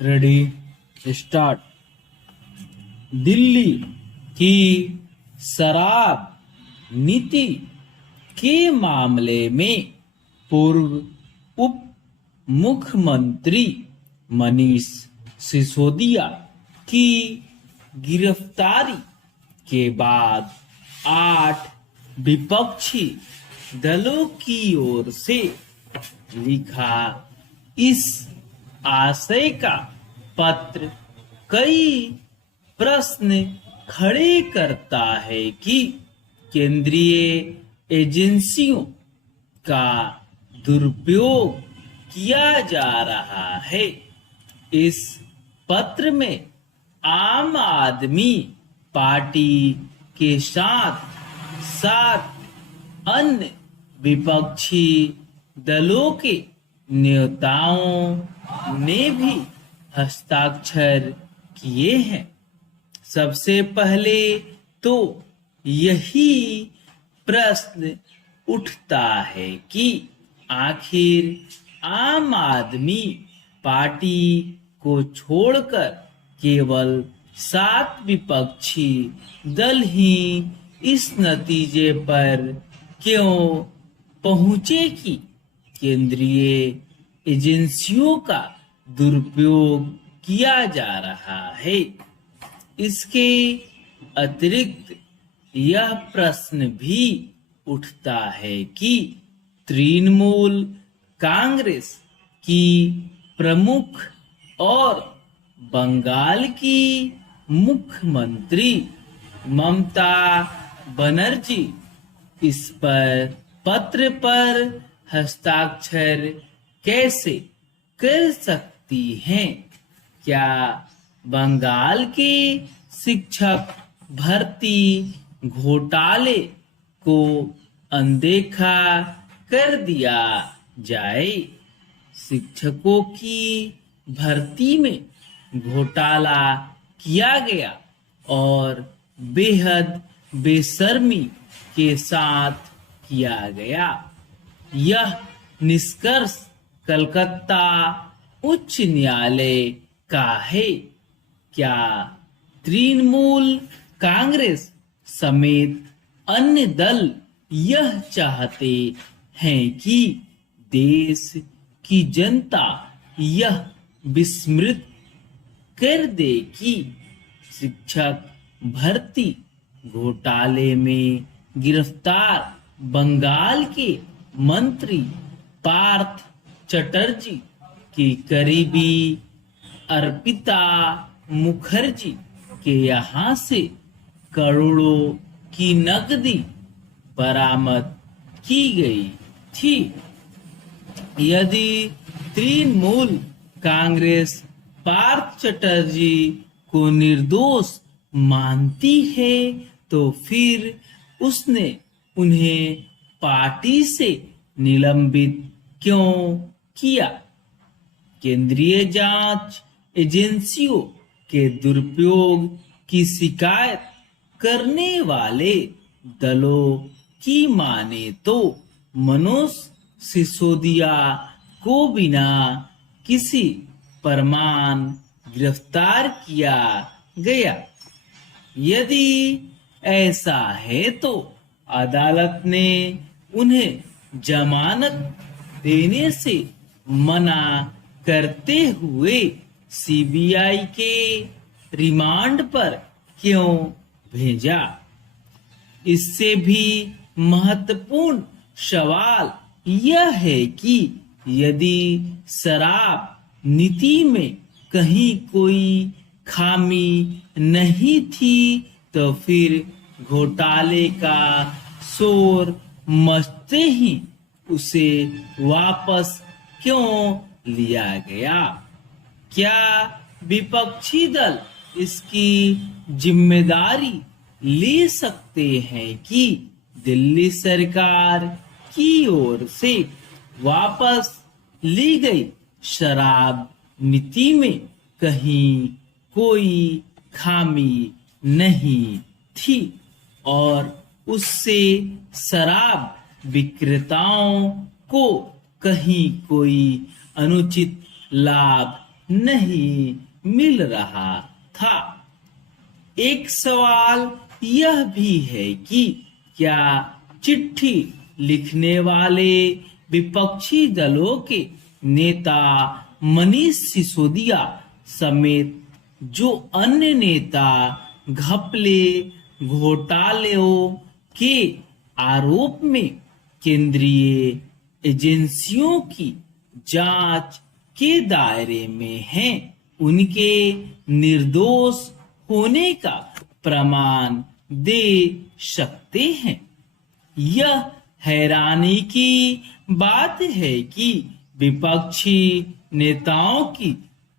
Ready start. Delhi की शराब नीति के मामले में पूर्व उप मुख्यमंत्री मनीष सिसोदिया की गिरफ्तारी के बाद 8 विपक्षी दलों की ओर से लिखा इस आशय का पत्र कई प्रश्न खड़े करता है कि केंद्रीय एजेंसियों का दुरुपयोग किया जा रहा है। इस पत्र में आम आदमी पार्टी के साथ साथ अन्य विपक्षी दलों के नेताओं ने भी हस्ताक्षर किए हैं। सबसे पहले तो यही प्रश्न उठता है कि आखिर आम आदमी पार्टी को छोड़कर केवल 7 विपक्षी दल ही इस नतीजे पर क्यों पहुंचे कि केंद्रीय एजेंसियों का दुरुपयोग किया जा रहा है। इसके अतिरिक्त यह प्रश्न भी उठता है कि तृणमूल कांग्रेस की प्रमुख और बंगाल की मुख्यमंत्री ममता बनर्जी इस पत्र पर हस्ताक्षर कैसे कर सकती हैं? क्या बंगाल के शिक्षक भर्ती घोटाले को अनदेखा कर दिया जाए? शिक्षकों की भर्ती में घोटाला किया गया और बेहद बेशर्मी के साथ किया गया। यह निष्कर्ष कलकत्ता उच्च न्यायालय का है। क्या तृणमूल कांग्रेस समेत अन्य दल यह चाहते हैं कि देश की जनता यह विस्मृत कर दे कि शिक्षक भर्ती घोटाले में गिरफ्तार बंगाल के मंत्री पार्थ चटर्जी की करीबी अर्पिता मुखर्जी के यहाँ से करोड़ों की नकदी बरामद की गई थी? यदि तृणमूल कांग्रेस पार्थ चटर्जी को निर्दोष मानती है तो फिर उसने उन्हें पार्टी से निलंबित क्यों किया? केंद्रीय जांच एजेंसियों के दुरुपयोग की शिकायत करने वाले दलों की माने तो मनोज सिसोदिया को बिना किसी प्रमाण गिरफ्तार किया गया। यदि ऐसा है तो अदालत ने उन्हें जमानत देने से मना करते हुए सीबीआई के रिमांड पर क्यों भेजा? इससे भी महत्वपूर्ण सवाल यह है कि यदि शराब नीति में कहीं कोई खामी नहीं थी तो फिर घोटाले का शोर मचते ही उसे वापस क्यों लिया गया? क्या विपक्षी दल इसकी जिम्मेदारी ले सकते हैं कि दिल्ली सरकार की ओर से वापस ली गई शराब नीति में कहीं कोई खामी नहीं थी और उससे शराब विक्रेताओं को कहीं कोई अनुचित लाभ नहीं मिल रहा था। एक सवाल यह भी है कि क्या चिट्ठी लिखने वाले विपक्षी दलों के नेता मनीष सिसोदिया समेत जो अन्य नेता घपले घोटालों के आरोप में केंद्रीय एजेंसियों की जांच के दायरे में हैं, उनके निर्दोष होने का प्रमाण दे सकते हैं। यह हैरानी की बात है कि विपक्षी नेताओं की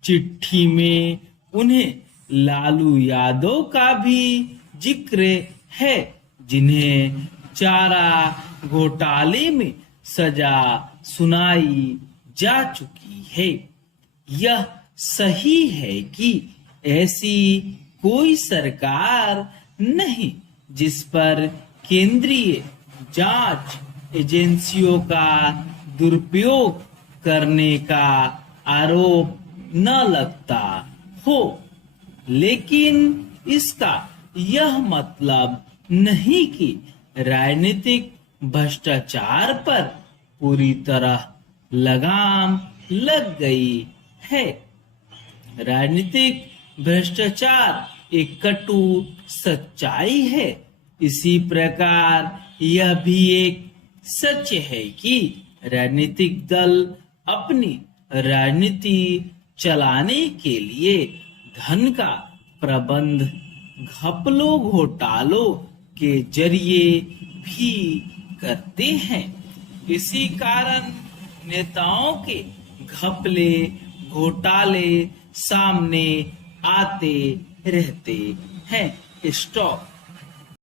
चिट्ठी में उन्हें लालू यादव का भी जिक्र है, जिन्हें चारा घोटाले में सजा सुनाई जा चुकी है। यह सही है कि ऐसी कोई सरकार नहीं जिस पर केंद्रीय जांच एजेंसियों का दुरुपयोग करने का आरोप न लगता हो, लेकिन इसका यह मतलब नहीं कि राजनीतिक भ्रष्टाचार पर पूरी तरह लगाम लग गई है। राजनीतिक भ्रष्टाचार एक कटु सच्चाई है। इसी प्रकार यह भी एक सच है कि राजनीतिक दल अपनी राजनीति चलाने के लिए धन का प्रबंध घपलों घोटालों के जरिए भी करते हैं। इसी कारण नेताओं के घपले घोटाले सामने आते रहते हैं। स्टॉप।